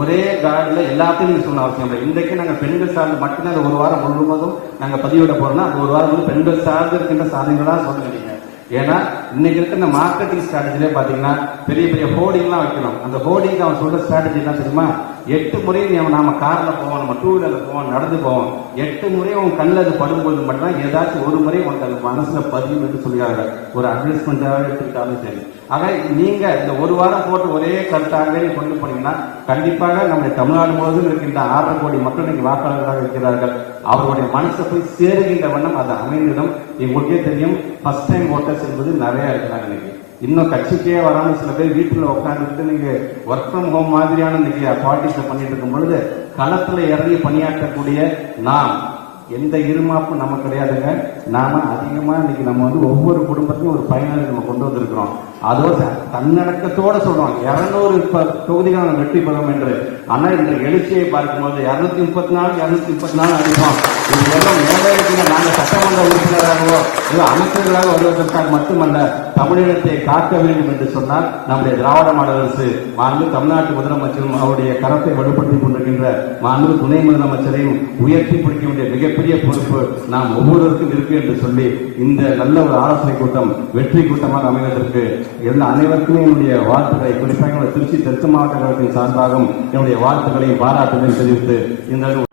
ஒரே கார்டில் எல்லாத்தையும் நீங்க சொன்ன அவசியம் இல்லை. இன்றைக்கு நாங்கள் பெண்கள் சார்ந்து மட்டும்தான் ஒரு வாரம் முழுவதும் நாங்கள் பதிவிட போறோம்னா அந்த ஒரு வாரம் வந்து பெண்கள் சார்ந்து இருக்கின்ற சாதனைகளா சொல்லுங்க. ஏன்னா இன்னைக்கு இருக்க இந்த மார்க்கெட்டிங் ஸ்ட்ராட்டஜிலே பாத்தீங்கன்னா பெரிய பெரிய ஹோர்டிங்லாம் வைக்கணும். அந்த ஹோர்டிங் அவன் சொல்ற ஸ்ட்ராட்டஜி என்ன தெரியுமா? 8 முறை நாம கார்ல போவோம், நம்ம 2 வீலர்ல போவோம், நடந்து போவோம். 8 முறை உன் கண்ணில் அது படும்போது மட்டும்தான் ஏதாச்சும் ஒரு முறை உனக்கு அது மனசுல பதியும் என்று சொல்கிறார்கள். ஒரு அட்வர்டைஸ்மெண்டாக எடுத்துக்கிட்டாலும் சரி. ஆக நீங்க இந்த ஒரு வாரம் போட்டு ஒரே கருத்தாகவே கொண்டு போனீங்கன்னா கண்டிப்பாக நம்முடைய தமிழ்நாடு முழுவதும் இருக்கின்ற 6 கோடி மக்கள் இன்னைக்கு வாக்காளர்களாக இருக்கிறார்கள். அவர்களுடைய மனசை போய் சேருகின்ற வண்ணம் அது அமைந்திடும். உங்களுக்கே தெரியும், ஃபர்ஸ்ட் டைம் ஓட்டர்ஸ் என்பது நிறைய இருக்கிறாங்க. இன்னைக்கு இன்னும் கட்சிக்கே வராமல் சில பேர் வீட்டில் உட்காந்துட்டு நீங்க ஒர்க் ஃப்ரம் ஹோம் மாதிரியான இன்னைக்கு பாலிடிக்ஸ் பண்ணிட்டு இருக்கும் பொழுது களத்துல இறங்கி பணியாற்றக்கூடிய நாம் எந்த இருமாப்பும் நம்ம கிடையாதுங்க. நாம அதிகமா இன்னைக்கு நம்ம வந்து ஒவ்வொரு குடும்பத்தையும் ஒரு பயனாளி நம்ம கொண்டு வந்திருக்கிறோம். அதோட தன்னடக்கத்தோட சொல்றோம் 200 தொகுதிகள் நம்ம வெற்றி பெறும் என்று. ஆனா இந்த எழுச்சியை பார்க்கும்போது 234 அடிப்போம். இது எல்லாம் மேலே நாங்க சட்டமன்ற உறுப்பினராகவோ இல்லை அமைச்சர்களாக வருவதற்காக மட்டுமல்ல, தமிழினத்தை காக்க வேண்டும் என்று சொன்னால் நம்முடைய திராவிட மாடல் அரசு மாண்பு தமிழ்நாட்டு முதலமைச்சரும் அவருடைய கரத்தை வலுப்படுத்திக் கொண்டிருக்கின்ற மாண்பு துணை முதலமைச்சரையும் உயர்த்தி பிடிக்க வேண்டிய மிகப்பெரிய பொறுப்பு நாம் ஒவ்வொருவருக்கும் இருக்கு என்று சொல்லி இந்த நல்ல ஒரு ஆலோசனை கூட்டம் வெற்றி கூட்டமாக அமைவதற்கு அனைவருக்குமே என்னுடைய வாழ்த்துக்களை, குறிப்பாக திருச்சி தெற்கு மாவட்ட கழகத்தின் சார்பாகவும் என்னுடைய வாழ்த்துக்களையும் பாராட்டுகளையும் தெரிவித்து இந்த